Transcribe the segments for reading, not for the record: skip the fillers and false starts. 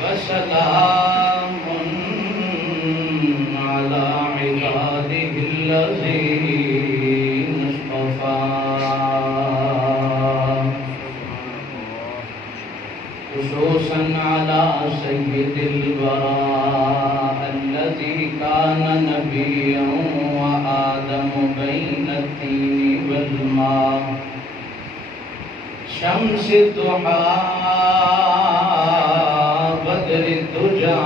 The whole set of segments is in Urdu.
وسلام على عباده الذين اصطفى خصوصا على سيد الوراء الذي كان نبيا وآدم بين الطين والماء شمس الضحى بدر الدجى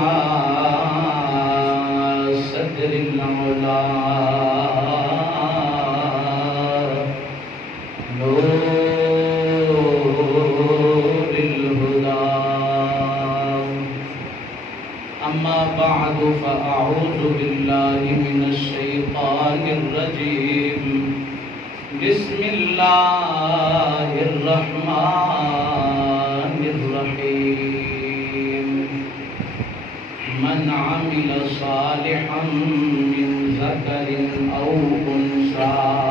صدر العلا نور الهدى أما بعد فأعوذ بالله من الشيطان الرجيم بسم الله الرحمن الرحيم من عمل صالحا من ذكر أو أنثى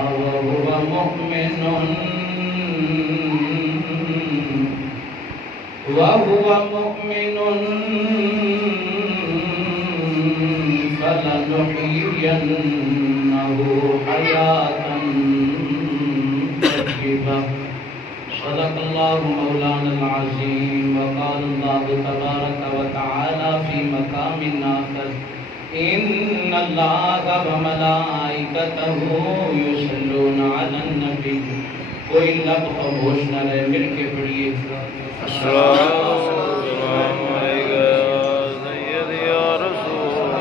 وهو مؤمن فلنحيينه حياة طيبة صدق الله مولانا العظيم وقال الله تبارك وتعالى في مقام آخر إن الله وملائكته يصلون على النبي کوئی لب خاموش نہ رہے مل کے پڑھیے السلام علیکم سیدی یا رسول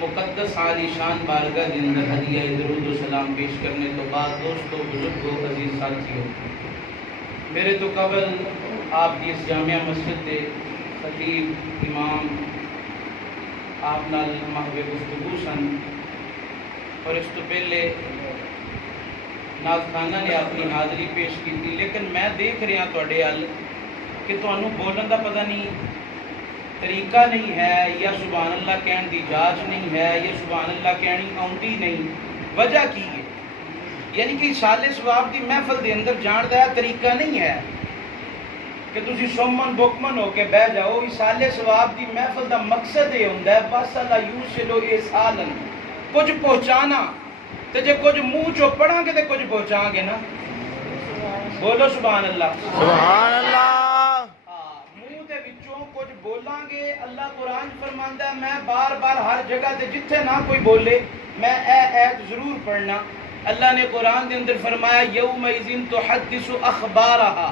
مقدس عالی شان بارگاہ کے اندر ہدیہ درود و سلام پیش کرنے تو بعد دوستوں بزرگوں عزیز ساتھیوں میرے تو قبل آپ کی اس جامعہ مسجد دے خطیب امام آپ نال محبوب گفتگو سن اور اس تو پہلے ناز خانہ نے اپنی حاضری پیش کی تھی لیکن میں دیکھ رہا تواڈے ال کہ تانوں بولن دا پتہ نہیں طریقہ نہیں ہے یا سبحان اللہ کہن دی جاچ نہیں ہے یا سبحان اللہ کہنی آؤندی نہیں وجہ کی ہے یعنی کہ سال ثواب دی محفل دے اندر جان دا طریقہ نہیں ہے کہ تسی سومن بکمن ہو کے بہ جاؤ سال ثواب دی محفل دا مقصد یہ ہوندا ہے بس اللہ یوسلو ایسالن کچھ پہنچانا تے جے کچھ منہ چو پڑھاں گے تے کچھ پہنچاں گے نا بولو سبحان اللہ سبحان اللہ کچھ بولاں گے اللہ قرآن فرماندا ہے میں بار بار ہر جگہ تے جتھے نہ کوئی بولے میں اے ایت ضرور پڑھنا اللہ نے قرآن دے اندر فرمایا یومئذ تحدث اخبارہا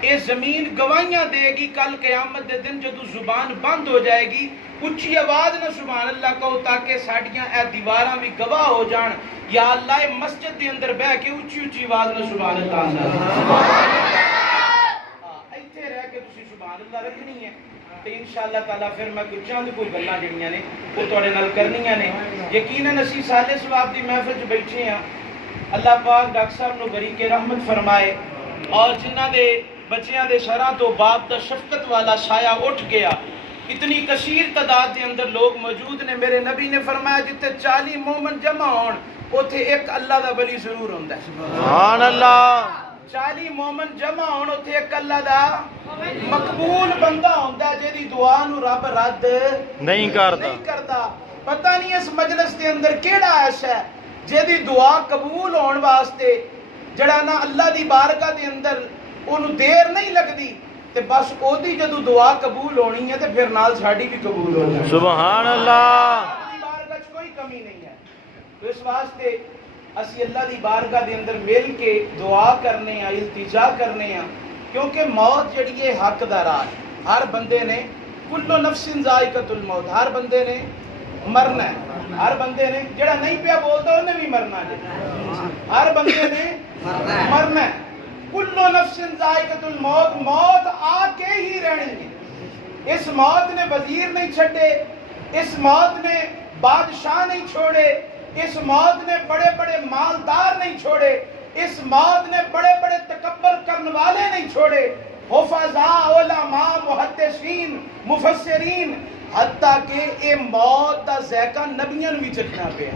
اے زمین گواہیاں دے گی کل قیامت دے دن جدو زبان بند ہو جائے گی اچھی آواز نہ سبحان اللہ کہو تاکہ ساڑیاں اے دیواراں بھی گواہ ہو جان یا اللہ مسجد دے اندر بہ کے اچھی اچھی آواز نہ سبحان اللہ ایتھے رہ کے تسی سبحان اللہ رکھنی ہے تو انشاءاللہ تعالیٰ پھر میں کچھ چاند کوئی گلاں جڑیاں نے وہ تواڈے نال کرنیاں نے یقیناً اسی سال ثواب دی محفل وچ بیٹھے ہیں اللہ پاک ڈاکٹر صاحب نو بری کے رحمت فرمائے اور جنہاں دے بچیاں دے سراں تو باپ دا شفقت والا سایہ اٹھ گیا اتنی کثیر تعداد دے اندر لوگ موجود نے میرے نبی نے فرمایا جتے 40 مومن جمع ہون اوتھے ایک اللہ دا ولی ضرور ہوندا ہے سبحان اللہ 40 مومن جمع ہون اوتھے ایک اللہ دا مقبول بندہ ہوندا ہے جیدی دعا نو رب رد نہیں کردا پتہ نہیں اس مجلس دے اندر کیڑا ایسا ہے جیدی دعا قبول ہون واسطے جڑا نا اللہ دی بارگاہ دے اندر اونوں دیر نہیں لگدی تے بس او دی جدوں دعا قبول ہونی ہے تے پھر نال ساڈی بھی قبول ہونی ہے سبحان اللہ اللہ دی بارگاہ وچ کوئی کمی نہیں ہے تو اس واسطے اسی اللہ دی بارگاہ دے اندر مل کے دعا کرنے ہیں التجا کرنے ہیں کیونکہ موت جڑی ہے حق دا راہ ہر بندے نے کل نفس ذائقۃ الموت ہر بندے نے مرنا ہے ہر بندے نے جڑا نہیں پیا بولتا انہیں بھی مرنا ہے ہر بندے نے مرنا ہے کل نفس ذائقۃ الموت موت آ کے ہی رہنی ہے اس موت نے وزیر نہیں چھڑے، اس موت نے بادشاہ نہیں چھوڑے، اس موت نے بڑے بڑے مالدار نہیں چھوڑے، اس موت نے بڑے بڑے تکبر کرنے والے نہیں چھوڑے، حفظاء، علماء، محدثین، مفسرین، حتیٰ کہ اے موت دا ذائقہ نبیاں بھی چکنا پیا،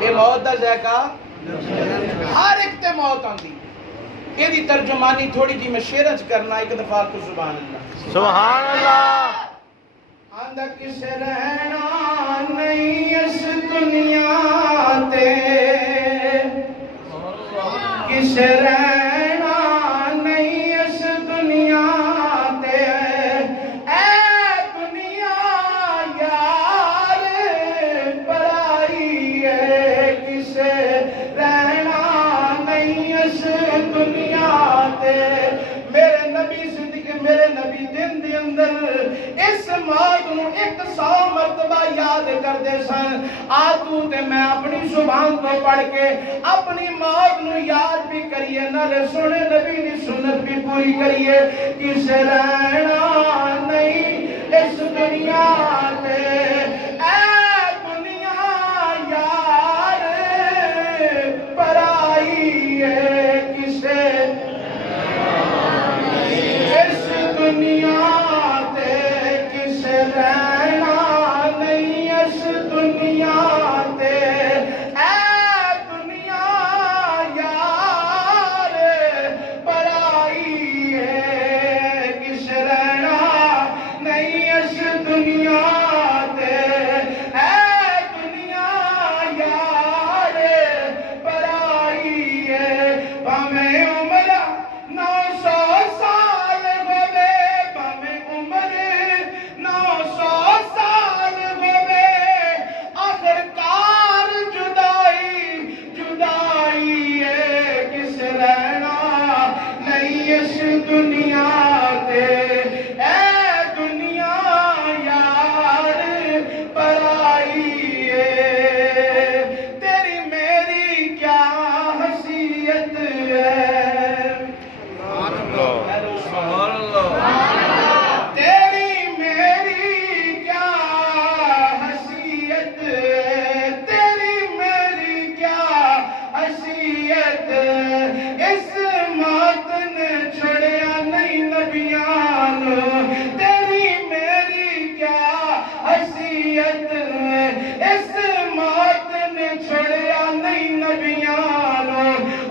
اے موت دا ذائقہ ہر ایک تے موت آندی۔ یہ دی ترجمانی تھوڑی جی میں شیرج کرنا، ایک دفعہ کو سبحان اللہ، سبحان اللہ۔ آندہ کس رہنا نہیں اس دنیا تے، کس رہنا نہیں اس دنیا تے، اے دنیا یار پرائی ہے، کس رہنا نہیں اس دنیا تے۔ میرے نبی زندگی، میرے نبی دن دے اندر اس موت نو 100 مرتبہ یاد کر دے سن۔ آتو تے میں اپنی زبان کو پڑھ کے اپنی موت نو یاد بھی کریے، نالے سنے نبی دی سنت بھی پوری کریے۔ کس رہنا نہیں اس دنیا تے، اے دنیا یار پرائی ہے، کسے اس دنیا تے، کس رہنا نہیں اس دنیا تے، اے دنیا یار پرائی ہے، کس رہنا نہیں اس دنیا تے، اے دنیا یار پرائی ہے۔ بھامیں عمر 900 سال ہوئے، بھامیں عمر 900 سال ہوئے، آخرکار جدائی جدائی ہے، کس رہنا نہیں اس دنیا تے، اے دنیا یار پرائی ہے۔ تیری میری کیا حیثیت ہے، سبحان اللہ۔ تیری میری کیا حیثیت ہے، تیری میری کیا حیثیت ہے، اس موت نے چھڑیا نہیں نبیاں نو، تیری میری کیا حیثیت ہے، اس موت نے چھڑیا نہیں نبیاں نو۔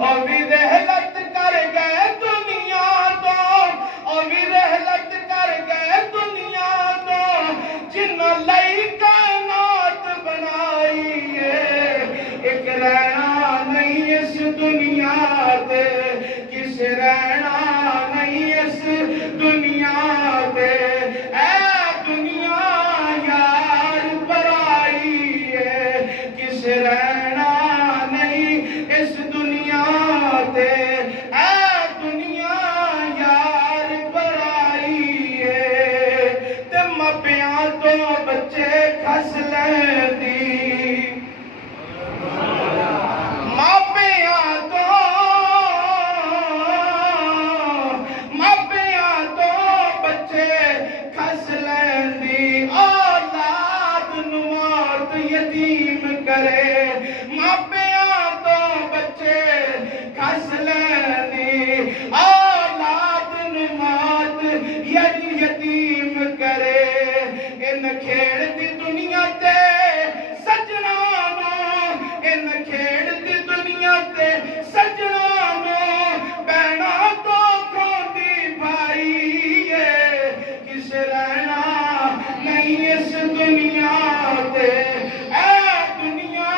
اور بھی رحلت کر گئے دنیا تو، اور بھی رحلت کر گئے دنیا تو، جنہوں لئی کائنات بنائی ہے، ایک رہنا نہیں اس دنیا تے، کس رہنا نہیں اس دنیا تے، اے دنیا یار پرائی ہے، کس رہنا نہیں اس دنیا تے، اے دنیا یار پرائی ہے۔ تے ماپیاں تو بچے کھس لیندی، ماپیاں تو بچے کھس لیندی، اولاد نو موت یتیم کرے، ماپیاں تو بچے کھس لیندی، اولاد نو موت یتیم کرے۔ ان کھیڑ دی دنیا تے سجنا نو، ان کھیڑ دی دنیا تے سجنا نو، بہنا تو کھوندی بھائی ہے، کس رہنا نہیں اس دنیا تے، اے دنیا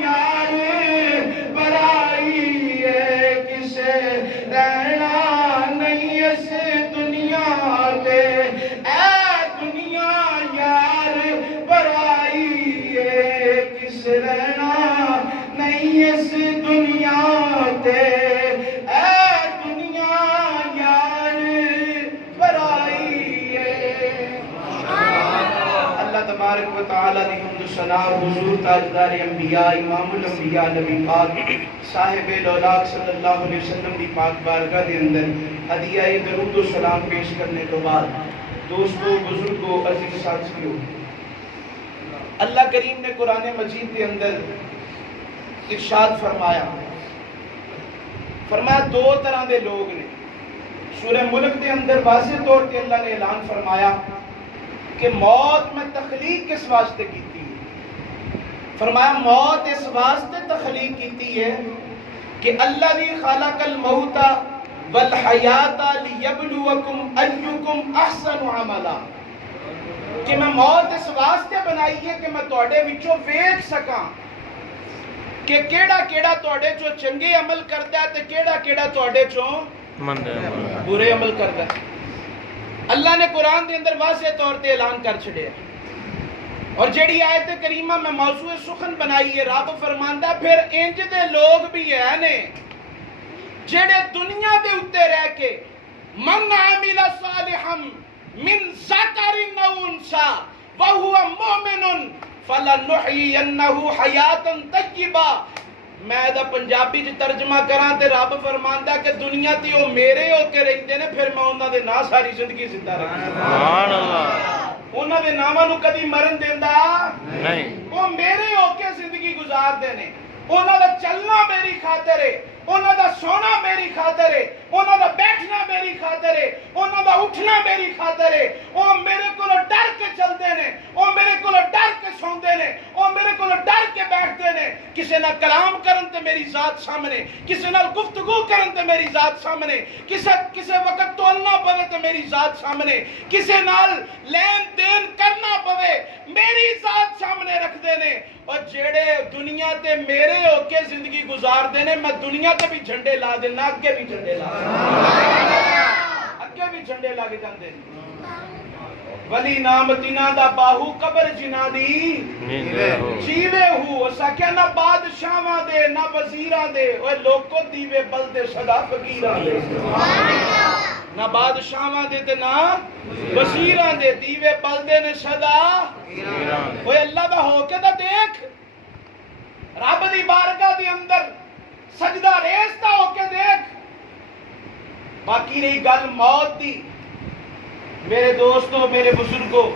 یار پرائی ہے، کس رہنا نہیں اس دنیا تے، اے دنیا یار پرائی ہے، کس رہنا نہیں اس دنیا تے، اے دنیا یار پرائی ہے۔ اللہ تبارک و تعالیٰ دی حمد و ثنا حضور تاجدار انبیاء، امام الانبیاء، نبی پاک صاحب الاولاق صلی اللہ علیہ وسلم دی پاک بارگاہ دے اندر ہدیہ درود و سلام پیش کرنے تو بعد دوستو بزرگو عزیز ساتھیو، اللہ کریم نے قرآن مجید کے اندر ارشاد فرمایا دو طرح دے لوگ نے۔ سورہ ملک کے اندر واضح طور پہ اللہ نے اعلان فرمایا کہ موت میں تخلیق کس واسطے کیتی ہے۔ فرمایا موت اس واسطے تخلیق کیتی ہے کہ اللہ نے خلق الموت والحیات لیبلوکم ایکم احسن عملا، کہ میں موت اس واسطے بنائی ہے کہ میں تواڈے وچوں ویکھ سکاں کہ کیڑا کیڑا تواڈے چوں چنگے عمل کردا ہے تے کیڑا کیڑا تواڈے چوں برے عمل کردا ہے۔ اللہ نے قرآن دے اندر واضح طور تے اعلان کر چھڑیا، اور جیڑی آیت کریمہ میں موضوع سخن بنائی ہے، رب فرماندا پھر انج دے لوگ بھی ہیں نے جیڑے دنیا دے اتے رہ کے من عمل صالحا من ذکر او انثى وهو مؤمن فلنحيينه حیاتا طیبہ۔ میں دا پنجابی چ ترجمہ کراں تے رب فرماندا کہ دنیا تے او میرے ہو کے رہندے نے، پھر میں انہاں دے نام ساری زندگی زندہ رکھاں۔ سبحان اللہ۔ انہاں دے ناماں نو کدی مرن دیندا نہیں، او میرے ہو کے زندگی گزاردے نے۔ انہاں دا چلنا میری خاطر ہے، انہاں دا سونا میری خاطر ہے، انہاں دا بیٹھنا میری خاطر ہے، انہاں دا اٹھنا میری خاطر ہے۔ او میرے کولو ڈر کے چلدے نے، او میرے کولو ڈر کے سوندے نے، او میرے کولو ڈر کے بیٹھتے نے۔ کسے نال کلام کرن تے میری ذات سامنے، کسے نال گفتگو کرن تے میری ذات سامنے، کسے وقت تولنا پوے تے میری ذات سامنے، کسے نال لین دین کرنا پوے میری ذات سامنے رکھ دے نے۔ اور جیڑے دنیا تے میرے ہو کے زندگی گزار دے نے، میں دنیا تے بھی جھنڈے لا دینا، اگے بھی جھنڈے لا دینا، اگے بھی جھنڈے لا کے جاندے نے۔ ولی نامتینا دا باہو قبر جنا دی جیوے ہو، اسا کیا نہ بادشاہاں دے نہ وزیراں دے، اوے لوکو دیوے بلدے صدا فقیراں دے، نہ بادشاہاں دے تے نہ وزیراں دے، دیوے بلدے نے صدا فقیراں دے۔ اوے اللہ دا ہو کے دا دیکھ، رب دی بارگاہ دی اندر سجدہ ریزتا ہو کے دیکھ۔ باقی رہی گل موت دی، میرے دوستوں میرے بزرگوں،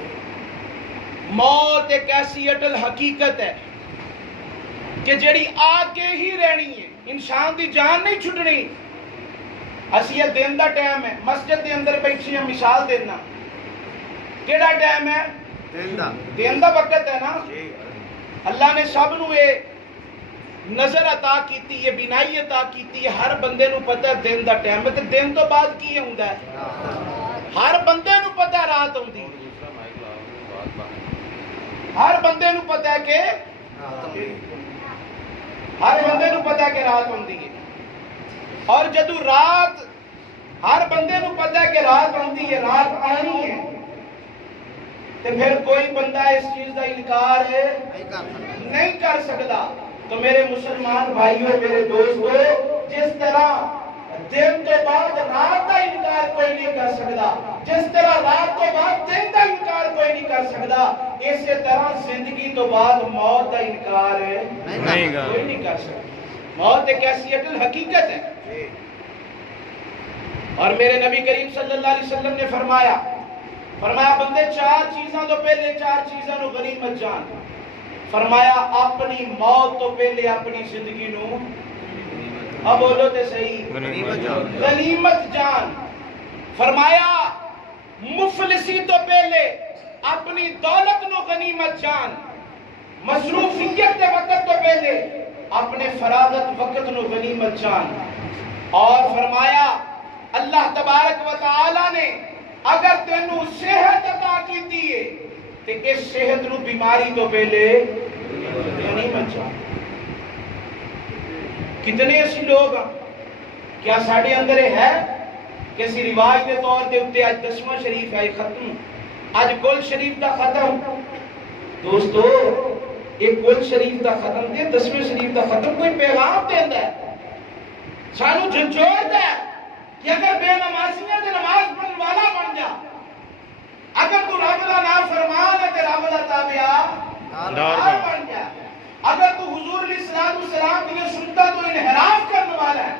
موت ایک ایسی اٹل حقیقت ہے کہ جڑی آگے ہی رہنی ہے، انسان دی جان نہیں چھٹنی۔ اسی یہ دن دا ٹائم ہے، مسجد دے اندر بیٹھی ہیں، مثال دینا کیڑا ٹائم ہے؟ دن دا وقت ہے نا۔ اللہ نے سب نو یہ نظر عطا کیتی، یہ بینائی عطا کیتی ہے، ہر بندے نو پتہ ہے دن دا ٹائم ہے تے دن تو بعد کی ہوندا ہے؟ ہر بندے نو پتہ ہے رات ہوندی، ہر بندے نو پتہ ہے کہ ہر بندے نو پتہ ہے کہ رات ہوندی ہے۔ اور جدو رات ہر بندے نو پتہ ہے کہ رات ہوندی ہے، رات آنی ہے، تے پھر کوئی بندہ اس چیز دا انکار نہیں کر سکتا۔ تو میرے مسلمان بھائیوں میرے دوستو، جس طرح دن تو بعد رات کا انکار کوئی نہیں کر سکتا، جس طرح رات تو بعد دن کا انکار کوئی نہیں کر سکتا، اسی طرح زندگی تو بعد موت کا انکار کوئی نہیں کر سکتا۔ موت ایک ایسی اٹل حقیقت ہے۔ اور میرے نبی کریم صلی اللہ علیہ وسلم نے فرمایا بندے چار چیزاں تو پہلے چار چیزاں نو غنیمت جان۔ فرمایا اپنی موت تو پہلے اپنی زندگی نو، اب بولو تے صحیح، غنیمت جان۔ فرمایا مفلسی تو پہلے اپنی دولت نو غنیمت جان، مصروفیت کے وقت تو پہلے اپنے فراغت وقت نو غنیمت جان۔ اور فرمایا اللہ تبارک و تعالی نے اگر تینوں صحت عطا کیتی ہے تے اس صحت نو بیماری تو پہلے غنیمت جان۔ کتنے ایسی لوگ ہیں، کیا ساڑھے اندر ہے کہ اسی رواج دے طور دے اتے آج 10واں شریف ہے ختم، آج کل شریف دا ختم۔ دوستو ایک کل شریف دا ختم دے 10ویں شریف دا ختم کوئی پیغام دیندہ ہے، سانو جھنجھوڑ دے کہ اگر بے نمازیاں دے نماز پڑھن والا بن جا، اگر تو رب دا نام فرمان ہے کہ رب دا تابعدار بن جا، اگر تو حضور علیہ السلام کی سنتا تو انحراف کرنے والا ہے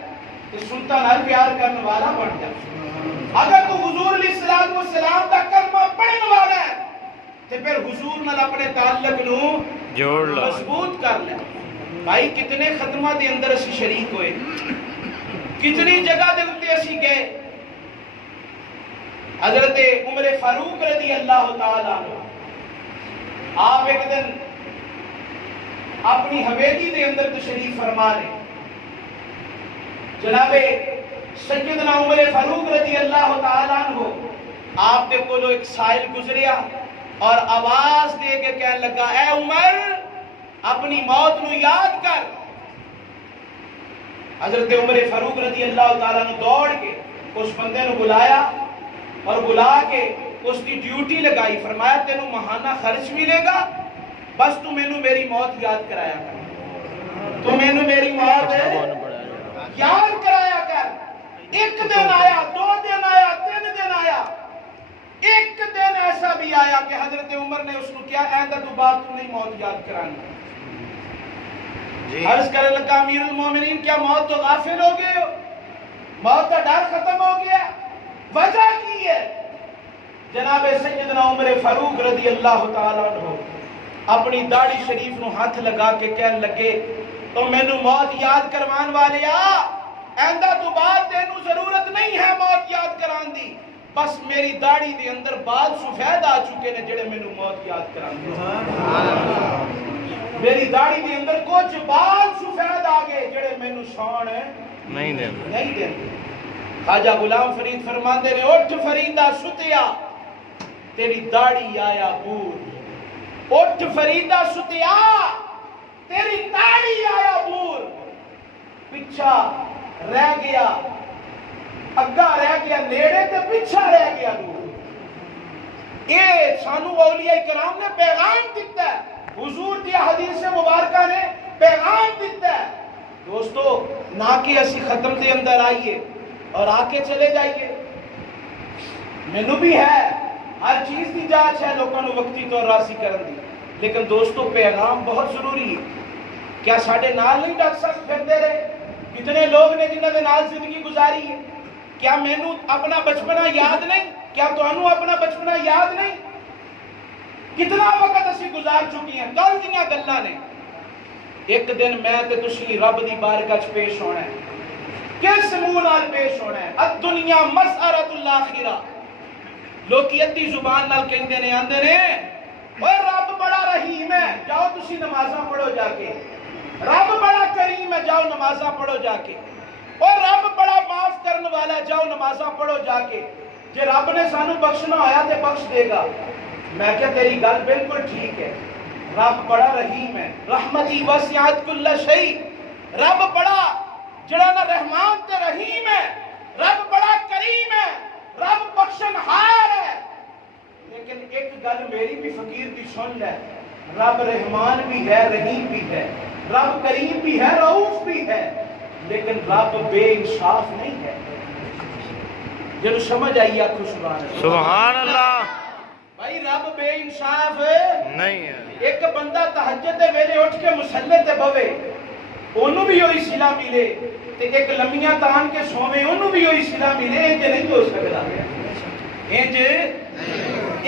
تو سنتا نال پیار کرنے والا بن جا، اگر تو حضور علیہ السلام کا کلمہ حضور نال اپنے تعلق نو جوڑ لو مضبوط کر لے بھائی کتنے ختمہ دے اندر اسی شریک ہوئے کتنی جگہ دے اندر اسی گئے حضرت عمر فاروق رضی اللہ تعالیٰ آپ ایک دن اپنی حویلی دے اندر تشریف فرما رہے جناب سیدنا عمر فاروق رضی اللہ تعالیٰ عنہ آپ دے کولو ایک سائل گزریا اور آواز دے کے کہنے لگا اے عمر اپنی موت نو یاد کر حضرت عمر فاروق رضی اللہ تعالیٰ عنہ دوڑ کے اس بندے نو بلایا اور بلا کے اس کی ڈیوٹی لگائی فرمایا تینوں ماہانہ خرچ ملے گا بس تو میں نو میری موت یاد کرایا کر تو میں نو میری موت یاد کرایا کر ایک دن آیا 2 دن آیا 3 دن آیا ایک دن ایسا بھی آیا کہ حضرت عمر نے اس کو کیا آئندہ تو بات تو نہیں موت یاد کرانی عرض کرنے لگا امیر المومنین کیا موت تو غافل ہو گئے ہو موت کا ڈر ختم ہو گیا وجہ کی ہے جناب سیدنا عمر فاروق رضی اللہ تعالیٰ عنہ اپنی داڑھی شریف نو ہاتھ لگا کے کہنے لگے تو میں نو موت یاد کروان والے آئندہ تو بات تینو ضرورت نہیں ہے موت یاد کران دی بس میری داڑھی دے اندر بال سفید آ چکے نے جڑے میں نو موت یاد کران دی میری داڑھی دے اندر کچھ بال سفید آگے جڑے میں نو سون نہیں دیں خواجہ غلام فرید فرماندے نے اٹھ فریدہ ستیا تیری داڑھی آیا بور اٹھ فریدہ ستیا تیری داڑھی آیا بور پچھا رہ گیا اگا رہ گیا نیڑے تے پچھا رہ گیا دور اے سانو اولیاء کرام نے پیغام دیتا ہے حضور دی حدیث مبارکہ نے پیغام دیتا ہے دوستو نہ کہ اسی ختم دے اندر آئیے اور آکے چلے جائیے مینو بھی ہے ہر چیز دی جانچ ہے لوگوں نے وقتی طور راسی کرن دی لیکن دوستو پیغام بہت ضروری ہے کیا ساڑھے نال نہیں ڈاک سکت پھرتے رہے کتنے لوگ نے جنہوں نے نال زندگی گزاری ہے کیا مینو اپنا بچپنا یاد نہیں کیا تو انو اپنا بچپنا یاد نہیں کتنا وقت اسی گزار چکی ہیں کل دیاں گلاں نے ایک دن میں تے تسی رب دی بارگاہ چ پیش ہونا ہے کس منہ نال پیش ہونا ہے الدنیا مسعرۃ الاخرہ لوکی ادھی زبان نال کہندے نے آندے نے اوے رب بڑا رحیم ہے جاؤ تسی نمازاں پڑھو جا کے رب بڑا کریم ہے جاؤ نمازاں پڑھو جا کے اور رب بڑا معاف کرنے والا ہے جاؤ نمازاں پڑھو جا کے جے رب نے سانو بخشنا ہویا تے بخش دے گا میں کہا تیری گل بالکل ٹھیک ہے رب بڑا رحیم ہے رحمتی وسعت کل شیء رب بڑا جڑا نا رحمان تے رحیم ہے رب بڑا کریم ہے رب بخشن ہار ہے لیکن ایک گل میری بھی فقیر کی سن لے رب رحمان بھی ہے رحیم بھی ہے رب کریم بھی ہے رؤوف بھی ہے لیکن رب بے انصاف نہیں ہے جنہوں سمجھ آئی آکھو سبحان اللہ بھائی رب بے انصاف نہیں ہے ایک بندہ تہجد دے ویلے اٹھ کے مصلی تے بوے انہوں بھی ہوئی صلہ ملے تے ایک لمیاں تان کے سووے انہوں بھی ہوئی صلہ ملے انج نہیں ہو سکتا انج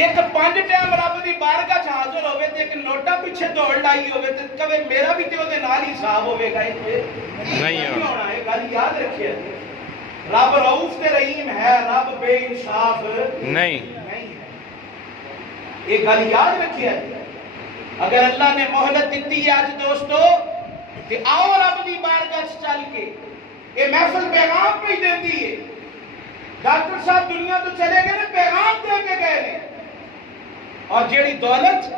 ایک 5 ٹائم رب دی بارگاہ چ حاضر ہوے تے ایک نوٹا پیچھے دوڑ لائی ہوے تے کبھی میرا بھی تے اودے نال حساب ہوے گا نہیں ہونا ہے گل یاد رکھیے رب رؤوف تے رحیم ہے رب بے انصاف نہیں ایک گل یاد رکھیے اگر اللہ نے مہلت دیتی ہے آج دوستو کہ آؤ رب دی بارگاہ چل کے یہ محفل پیغام پہ ہی دیتی ہے ڈاکٹر صاحب دنیا تو چلے گئے نے پیغام دے کے گئے نے اور جیڑی دولت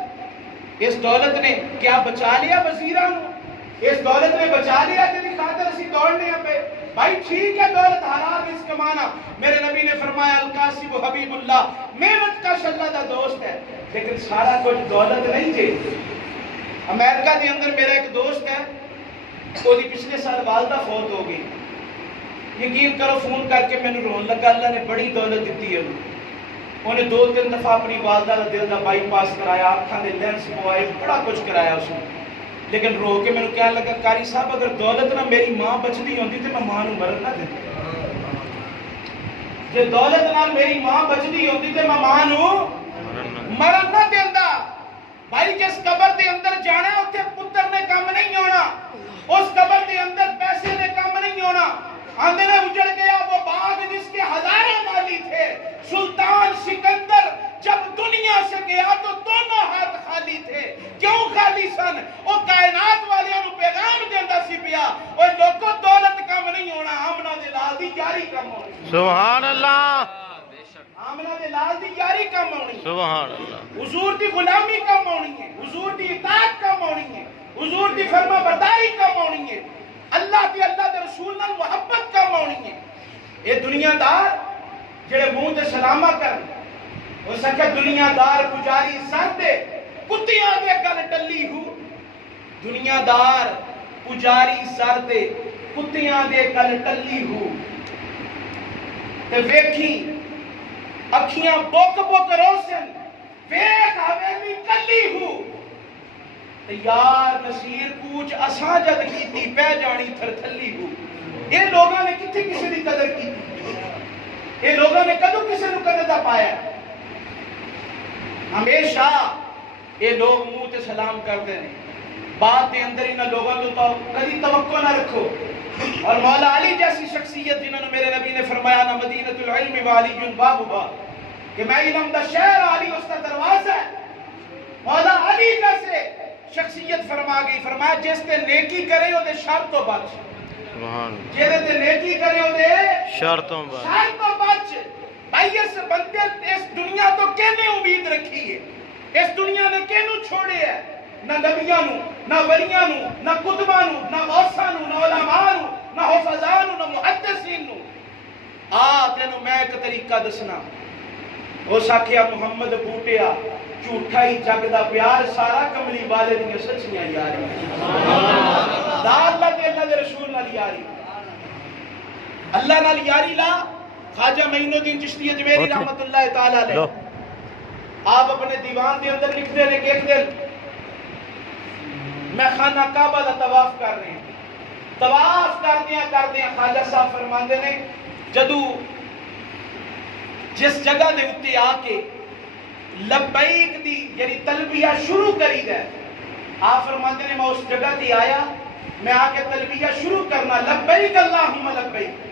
اس دولت نے کیا بچا لیا وزیران اس دولت نے بچا لیا جنہی خاطر اسی دوڑنے ہیں پہ بھائی ٹھیک ہے دولت حرام اس کمانا میرے نبی نے فرمایا القاسم حبیب اللہ محنت کا شلہ دا دوست ہے لیکن سارا کچھ دولت نہیں جے امریکہ دے اندر میرا ایک دوست ہے وہ پچھلے سال والدہ فوت ہو گئی یقین کرو فون کر کے میں نے رون لگا اللہ نے بڑی دولت دیتی ہے انہیں 2-3 دفعہ اپنی والدہ کا دل دا بائی پاس کرایا آنکھاں دے لینس پوائے بڑا کچھ کرایا اس نے لیکن رو کے میں نے کہنے لگا قاری صاحب اگر دولت نہ میری ماں بچ دی ہوندی تو میں ماں نو مرن نہ دیتا جے دولت نہ میری ماں بچ دی ہوندی تو میں ماں نو مرن نہ دیتا بھائی جس قبر دے اندر جانا ہے اتنے پتر نے کام نہیں ہونا، اس قبر دے اندر پیسے نے کام نہیں ہونا۔ آندے نے اجڑ گیا وہ باغ جس کے ہزاروں مالی تھے۔ سلطان سکندر جب دنیا سے گیا تو دونوں ہاتھ خالی تھے۔ کیوں خالی سن؟ وہ کائنات والے انہوں پیغام دیندہ سی پیا، اور لوگوں دولت کم نہیں ہونا، آمنہ دے لال دی یاری کم ہونی، سبحان اللہ، آمنہ دے لال دی یاری کم ہونی، سبحان اللہ، حضور دی غلامی کم ہونی ہے، حضور دی اطاعت کم ہونی ہے، حضور دی فرما برداری کم ہونی ہے، اللہ دے رسول نال محبت کم ہونی ہے۔ یہ دنیا دار جڑے منہ تے سلامہ کر وہ سکے دنیا دار پجاری سر دے کتیاں دے گل ٹلی ہو، دنیا دار پجاری سر دے کتیاں دے گل ٹلی ہو، تے ویکھی اکھیاں بک بک روشن ویکھ حویلی کلی ہو، تے یار نصیر کوچ اساں جد کیتی پہ جانی تھر تھلی ہو۔ یہ لوگاں نے کتھے کسی دی قدر کیتی؟ یہ لوگاں نے کدو کسی نو قدر دا پایا؟ ہمیشہ یہ لوگ منہ تے سلام کرتے ہیں، بات دے اندر انہاں لوگوں تو کبھی توقع نہ رکھو۔ اور مولا علی جیسی شخصیت جنہوں نے میرے نبی نے فرمایا نا مدینۃ العلم والی بابھا کہ میں علم دا شہر علی اس کا دروازہ ہے۔ مولا علی جیسے شخصیت فرما گئی، فرمایا جس تے نیکی کرے وہ دے شر تو بچ، جیدے تے نیکی کرے وہ دے شر تو بچ۔ بھائی اس بندے اس دنیا تو کہنے امید رکھی ہے، اس دنیا نے کہنو چھوڑے ہے، نہ نبیاں نو، نہ ولیاں نو، نہ کتباں نو، نہ غوثاں نو، نہ علماء نو، نہ حفظاں نو، نہ محدثین نو۔ تینو میں ایک طریقہ دسنا، وہ ساکھیا محمد بوٹیا جھوٹا ہی جگ دا پیار سارا کملی والے دیاں سچیاں یاری، لا اللہ دے اللہ دے رسول نال یاری، اللہ نال یاری لا۔ خواجہ معین الدین چشتی اجمیری رحمت اللہ تعالی علیہ آپ اپنے دیوان دے اندر لکھ دے لے کہ ایک دن میں خانہ کعبہ دا طواف کر رہے ہیں، طواف کر دیا خواجہ صاحب فرماندے نے جدو جس جگہ دے اتے آ کے لبیک دی یعنی تلبیہ شروع کری دے، آپ فرماندے نے میں اس جگہ دی آیا، میں آ کے تلبیہ شروع کرنا لبیک اللہم لبیک۔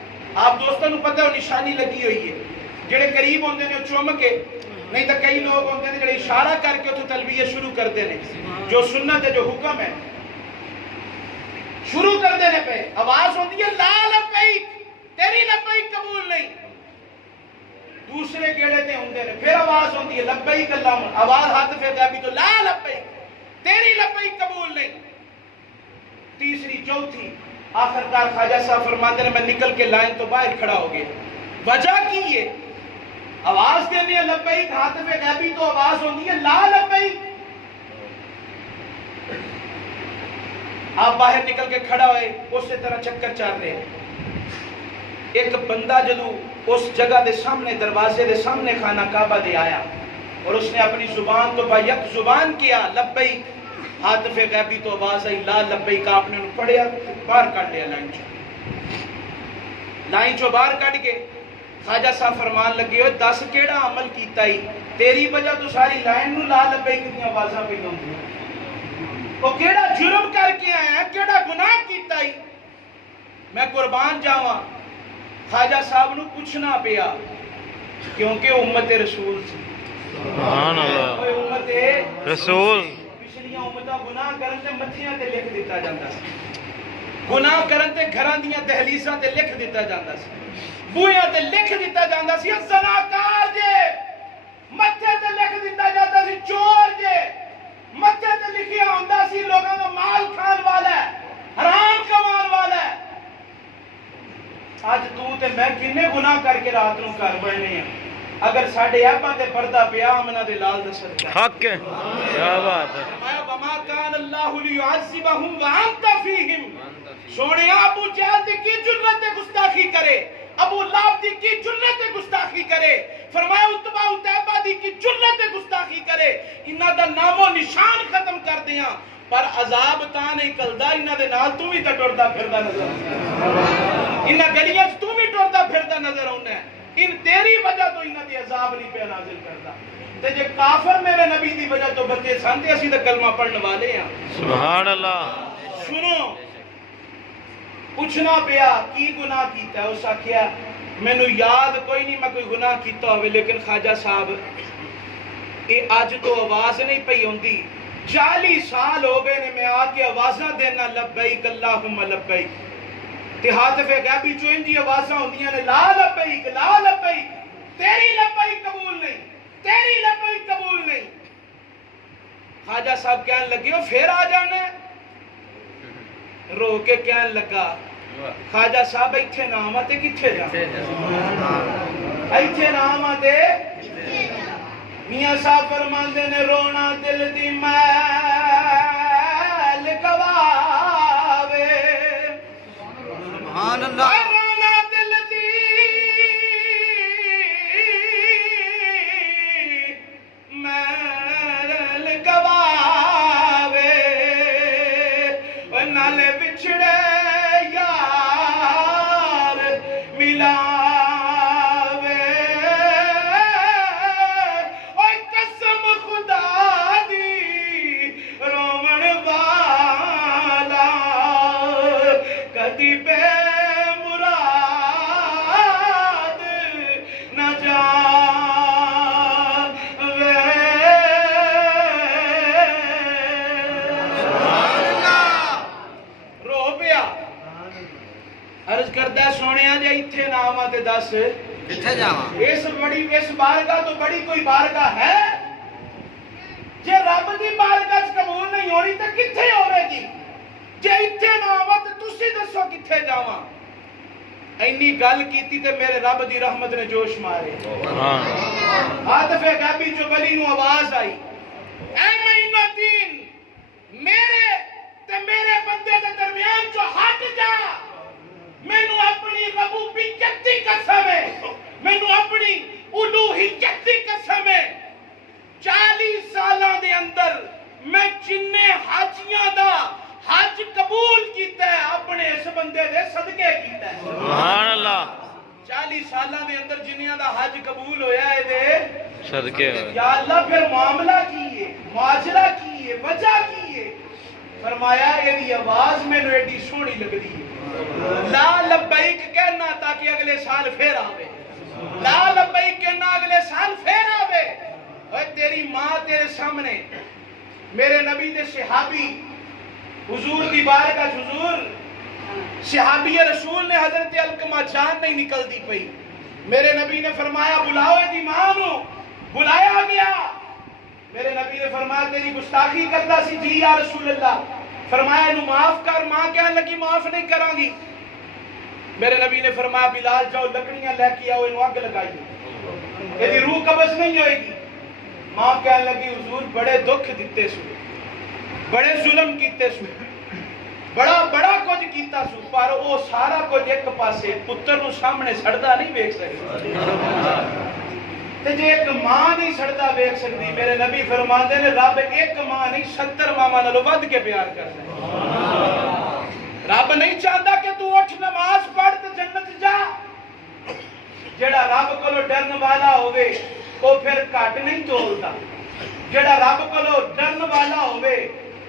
آپ دوستوں نے پتہ ہے نشانی لگی ہوئی ہے، جڑے قریب ہوندے نے چوم کے، نہیں تو کئی لوگ ہوندے نے جڑے اشارہ کر کے تو تلبیہ شروع کر دینے، جو سنت ہے جو حکم ہے شروع کر دینے پہ آواز ہوندی ہے لا لبیک، تیری لبیک قبول نہیں۔ دوسرے گیڑے تے ہوندے نے پھر آواز ہوندی ہے لبیک اللہم، آواز ہاتھ پھر گیا بھی تو لا لبیک، تیری لبیک قبول نہیں۔ تیسری چوتھی آخرکار خواجہ صاحب فرماتے ہیں میں نکل کے لائن تو باہر کھڑا ہو گیا، وجہ کی ہے آواز دینے لبیک، ہاتھ پہ غیبی تو آواز ہوندی ہے لا لبیک۔ آپ باہر نکل کے کھڑا ہوئے اسی طرح چکر چار رہے ہیں، ایک بندہ جدو اس جگہ دے سامنے دروازے دے سامنے خانہ کعبہ دے آیا اور اس نے اپنی زبان تو یک زبان کیا لبیک، ہاتھ پہ غیبی تو آواز آئی لا لبیک، آپ نے انہوں پڑھیا باہر کٹ لیا لائن چو باہر کٹ کے خواجہ صاحب فرمان لگے ہوئے 10 کیڑا عمل کیتا ہی تیری وجہ تو ساری لائن نو لا لبیک کی آوازاں پہ ہوندی وہ کیڑا جرم کر کے آیا ہے، کیڑا گناہ کیتا ہی۔ میں قربان جاواں خواجہ صاحب نو پوچھنا پیا کیونکہ امت رسول سی، سبحان اللہ، امت رسول پچھلیاں امتاں گناہ کرن تے متھیاں تے لکھ دیتا جاندا سی، گناہ کرن تے گھراں دیاں دہلیزاں تے لکھ دیتا جاندا سی، بوئیاں تے لکھ دیتا جاندا سی زناکار جے، متھے تے لکھ دیتا جاندا سی چور جے، متھے تے لکھیا ہوندا سی لوگاں دا مال کھان والا ہے، حرام کمان والا ہے۔ آج تو تے میں کنے گناہ کر کے رات نو کر بیٹھے ہیں، اگر ساڈے ایپاں تے پردہ پیا امنا دے لال دا صدقہ حق ہے، کیا بات ہے، وما کان اللہ لیعذبہم وانت فیہم۔ سونے ابو جہل دی کی جرت گستاخی کرے، ابو لہب دی کی جرت گستاخی کرے، فرمایا اتبا اتبا دی کی جرت گستاخی کرے، انہاں دا نام و نشان ختم کر دیاں، پر عذاب تا نہیں کلدا، انہاں دے نال تو بھی تے ٹردا پھردا نظر آوندا ہے، انہاں گلیاں تو بھی ٹردا پھردا نظر آوندا ہے۔ ان تیری وجہ تو انہاں دی عذاب نہیں پہ نازل کردا تے جے کافر میرے نبی دی وجہ تو بچے سن تے اسی تے کلمہ پڑھن والے ہیں سبحان اللہ سنو پوچھنا پیا کی گناہ کیتا ہے اس آکھیا مینوں یاد کوئی نہیں میں کوئی گناہ کیتا ہوئے لیکن خواجہ صاحب یہ آج تو آواز نہیں پئی ہوندی 40 سال ہو گئے نے میں آ کے آوازاں دینا لبیک اللہم لبیک تے حاطف غیبی جو ان دی آوازاں ہوندیاں نے لا لبیک تیری لبیک قبول نہیں تیری لبیک قبول نہیں خواجہ صاحب کہنے لگے ہو پھر آ جانا ہے رو کے کہنے لگا خواجہ صاحب ایتھے نام آتے کتھے جانا ایتھے نام آتے میاں صاحب فرماندے نے رونا دل دی میل گواوے سبحان اللہ رونا دل دی میل گواوے نالے بچھڑے یار ملاوے اوے قسم خدا دی رومن والا کدی بے مراد نہ عرض کردہ سونے آجے اتھے نام آتے دس کتھے جاواں اس بارگاہ تو بڑی کوئی بارگاہ ہے جے رب دی بارگاہ قبول نہیں ہونی تو کتھے ہوئے گی جے اتھے نام آتے تسی دسو کتھے جاواں اینی گل کیتی تے میرے رب دی رحمت نے جوش مارے عاطف غیبی جو ولی نو آواز آئی اے معین الدین میرے تے میرے بندے دے درمیان جو ہٹ جا مینوں اپنی ربوبیت دی قسم ہے مینوں اپنی الوہیت دی قسم ہے 40 سالاں دے اندر میں جننے حاجیاں دا حج قبول کیتا ہے اپنے اس بندے دے صدقے کیتا ہے سبحان اللہ 40 سالاں دے اندر جنیاں دا حج قبول ہویا ہے دے صدقے ہوئے یا اللہ پھر معاملہ کیے معاجرہ کیے وجہ کیے فرمایا یہ دی آواز میں نے ایڈی سونی لگ دی ہے لا لبیک کہنا تاکہ اگلے سال پھر آوے لا لبیک کہنا اگلے سال پھر آوے اور تیری ماں تیرے سامنے میرے نبی دے صحابی حضور دی بارگاہ حضور صحابی رسول نے حضرت علقمہ جان نہیں نکل دی پئی میرے نبی نے فرمایا بلاؤ دی ماں نو بلایا گیا میرے نبی نے فرمایا تیری گستاخی کرتا سی جی یا رسول اللہ فرمایا انہوں معاف کر ماں کہنے لگی معاف نہیں کران گی میرے نبی نے فرمایا بلال جاؤ لکڑیاں لے کے آؤ انہوں آگ لگائیے یہ روح قبض نہیں ہوئے گی ماں کہنے لگی حضور بڑے دکھ دیتے سو بڑے ظلم کیتے سو بڑا کچھ کیتا سو پر وہ سارا کچھ ایک پاسے پتر نو سامنے سڑدا نہیں ویکھ سکتا تے جے ایک ماں نہیں سڑدا ویکھ سکتی میرے نبی فرماندے نے رب ایک ماں نہیں 70 ماں نالوں ود کے پیار کردا رب نہیں چاہتا کہ تو اٹھ نماز پڑھ تے جنت جا جڑا رب کولو ڈرن والا ہوے وہ پھر کٹ نہیں تولدا جڑا رب کولو ڈرن والا ہوے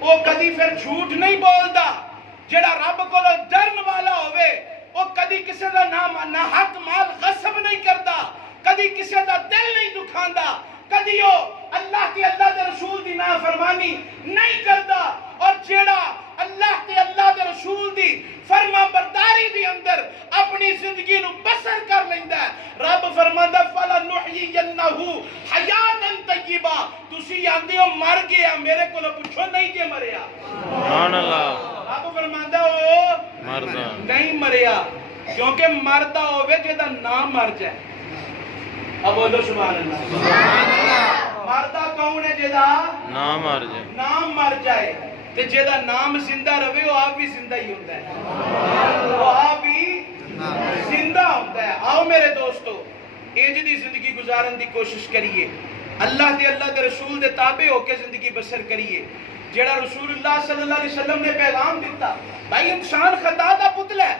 وہ کدی پھر جھوٹ نہیں بولدا جڑا رب کولو ڈرن والا ہوے وہ کدی کسی دا نہ حق مال غصب نہیں کردا کدی کسی دا دل نہیں دکھاندا کدی وہ اللہ تے اللہ دے رسول دی نافرمانی نہیں کردا اور جیڑا اللہ تے اللہ دے رسول دی فرما برداری دی اندر اپنی زندگی نو بسر کر لیندا ہے رب فرماندا فَلَنُحْيِيَنَّهُ حَيَاتًا طَيِّبَةً تسی آندے ہو مر گیا میرے کولو پوچھو نہیں جے مریا سبحان اللہ رب فرماندا او مردا نہیں مریا کیونکہ مردا ہوے جدا نام مر جائے اب بولو سبحان اللہ مردہ کون ہے جدا نام مر جائے نام مر جائے تے جدا نام زندہ رہے وہ آپ بھی زندہ ہی ہوتا ہے وہ آپ بھی زندہ ہوتا ہے آؤ میرے دوستو انج دی زندگی گزارن دی کوشش کریے اللہ تے اللہ دے رسول دے تابع ہو کے زندگی بسر کریے جڑا رسول اللہ صلی اللہ علیہ وسلم نے پیغام دیتا بھائی انسان خطا دا پتلا ہے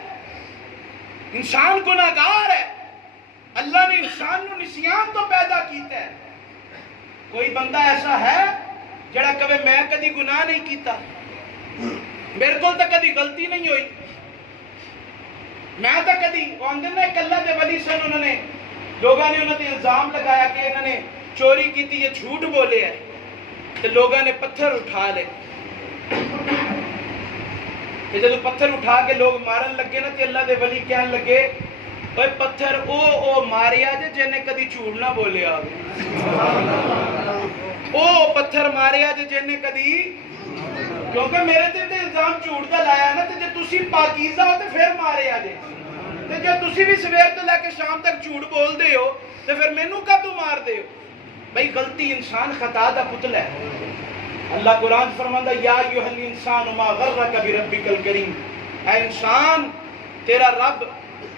انسان گناہگار ہے اللہ نے انسان نو نسیان تو پیدا کیتا ہے. کوئی بندہ ایسا ہے جڑا کہے میں کدی گناہ نہیں کیتا, میرے کو تو کدی غلطی نہیں ہوئی, میں تو کدی آندے نا ایک اللہ دے ولی سن, انہوں نے لوگوں نے انہوں نے الزام لگایا کہ انہوں نے چوری کی تھی, یہ جھوٹ بولے ہیں, تو لوگوں نے پتھر اٹھا لے. کہ جب پتھر اٹھا کے لوگ مارن لگے نا, تو اللہ دے ولی کہنے لگے اوے پتھر او ماریا جے جنہیں کدی جھوٹ نہ بولے آگے, او پتھر ماریا جے جنہیں کدی, کیونکہ میرے تے الزام جھوٹ دا لایا نا, تو جے تسی پاکیزہ ہو تو پھر مارے آ جے, تو جے تسی بھی سویر تو لے کے شام تک جھوٹ بول دے ہو تو پھر مینوں کا تو مار دے ہو. بھئی غلطی انسان خطا دا پتلا ہے. اللہ قرآن فرماتا یا ایھا الانسان ما غرک بربک الکریم, اے انسان تیرا رب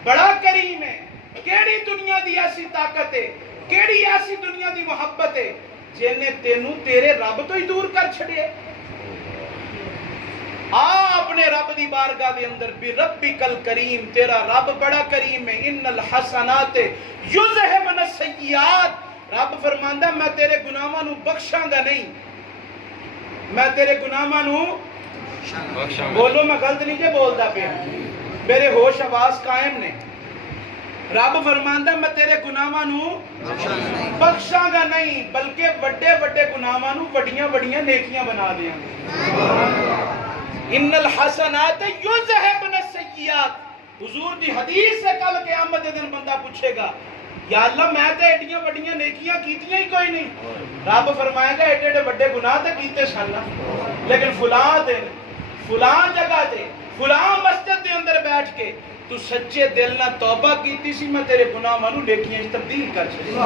بڑا کریم ہے. کیڑی دنیا دی ایسی طاقت ہے, کیڑی ایسی دنیا دی محبت ہے جنہیں تینوں تیرے رب تو ہی دور کر چھڑے. اپنے رب دی بارگاہ دے اندر بربک الکریم, تیرا رب بڑا کریم ہے. ان الحسنات یذہبن السیئات, رب فرماندا میں تیرے گناہاں نو بخشاں گا نہیں, میں تیرے گناہاں نو بولو, میں غلط نہیں کہ بولدا پیا, میرے ہوش آواز قائم نے. رب فرماندا میں تیرے گناہاں نو بخشاں گا نہیں, بلکہ وڈے وڈے گناہاں نو وڈیاں وڈیاں نیکیاں بنا دیاں گا. ان الحسنات یذہبن السیئات, حضور دی حدیث سے کل قیامت کے دن بندہ پوچھے گا یا اللہ میں تے ایڈیاں وڈیاں نیکیاں کیتیاں ہی کوئی نہیں. رب فرمائے گا ایڈے ایڈے وڈے گناہ تے کیتے سن, لیکن فلاں دن فلاں جگہ تے فلاں مسجد دے اندر بیٹھ کے تو سچے دل نہ توبہ کیتی سی, میں تیرے گناہاں نو نیکیاں تبدیل کر چھڑیا.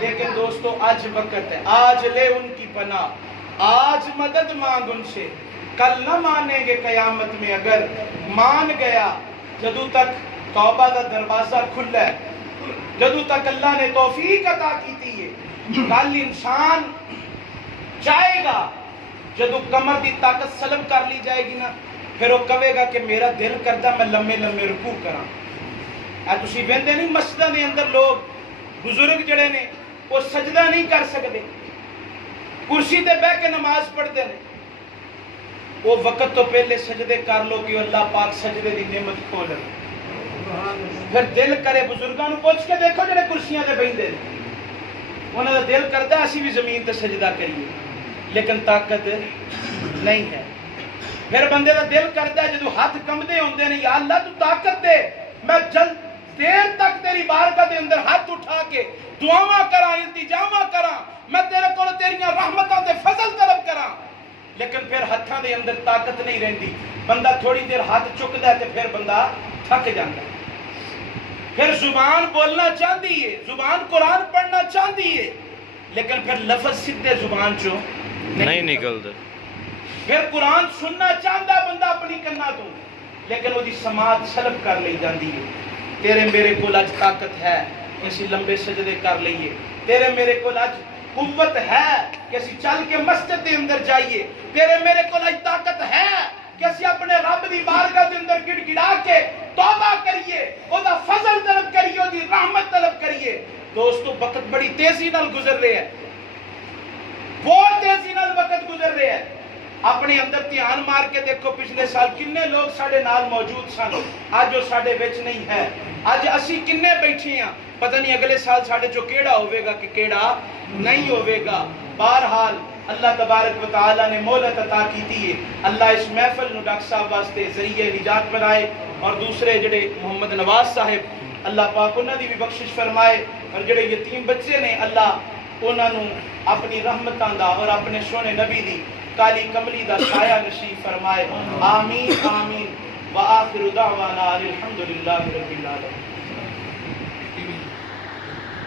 لیکن دوستو آج وقت ہے, آج لے ان کی پناہ, آج مدد مانگ ان سے, کل نہ مانیں گے قیامت میں. اگر مان گیا جدو تک توبہ دا دروازہ کھلا ہے, جدو تک اللہ نے توفیق عطا کیتی ہے, کل انسان چاہے گا جدو کمر دی طاقت سلب کر لی جائے گی نا, پھر وہ کہے گا کہ میرا دل کرتا میں لمبے لمبے رکوع کراں. اے تسی ویندے نہیں مسجداں دے اندر لوگ بزرگ جڑے نے وہ سجدہ نہیں کر سکتے, کرسی تے بیٹھ کے نماز پڑھتے ہیں. وہ وقت تو پہلے سجدے کر لو کہ اللہ پاک سجدے دی نعمت کھولے. پھر دل کرے بزرگاں نو پوچھ کے دیکھو جڑے کرسیاں تے بیٹھے نے, انہاں دا دل کردا اسی بھی زمین تے سجدہ کریے, لیکن طاقت نہیں ہے. پھر بندے دا دل کردا ہے جدو ہاتھ کمدے ہوندے نے, یا اللہ تو طاقت دے, میں جلد دیر تک تیری بارگاہ دے اندر ہاتھ اٹھا کے دعاواں کراں, التجاواں کراں, میں تیرے کول تیریاں رحمتاں تے فضل طلب کراں. لیکن پھر ہتھاں دے اندر طاقت نہیں رہندی, بندہ تھوڑی دیر ہاتھ چکدا ہے تے پھر بندہ تھک جاندا ہے. پھر زبان بولنا چاہتی ہے, زبان قرآن پڑھنا چاہتی ہے, لیکن پھر لفظ سیدھے زبان چوں نہیں نکلتے. پھر قرآن سننا چاہتا ہے بندہ اپنی کنا تو, لیکن وہ دی سماعت سلب کر لی جاندی ہے. تیرے میرے کول اج طاقت ہے کہ اسی لمبے سجدے کر لئیے, تیرے میرے کول اج قوت ہے کہ اسی چل کے مسجد دے اندر جائیے, تیرے میرے کول اج طاقت ہے کہ اسی اپنے رب دی بارگاہ دے اندر گڑ گڑا کے توبہ کریے, او دا فضل طلب کریے, او دی رحمت طلب کریے. دوستو وقت بڑی تیزی نال گزر رہے ہیں, بہت تیزی نال وقت گزر رہے ہیں. اپنے اندر دھیان مار کے دیکھو پچھلے سال کنے لوگ ساڈے نال موجود سن, اج وہ ساڈے وچ نہیں ہے. اج اسی کنے بیٹھے ہیں, پتہ نہیں اگلے سال ساڈے چوں کیڑا ہوے گا کہ کیڑا نہیں ہوے گا. بہرحال اللہ تبارک و تعالی نے مہلت عطا کیتی ہے. اللہ اس محفل نو ڈاکٹر صاحب واسطے ذریعہ نجات بنائے, اور دوسرے جڑے محمد نواز صاحب اللہ پاک انہاں دی بھی بخشش فرمائے, اور جڑے یتیم بچے نے اللہ انہاں نو اپنی رحمتاں دا اور اپنے سونے نبی دی کالی کملی دا سایہ نصیب فرمائے. آمین آمین. وآخر دعوانا الحمدللہ رب العالمین.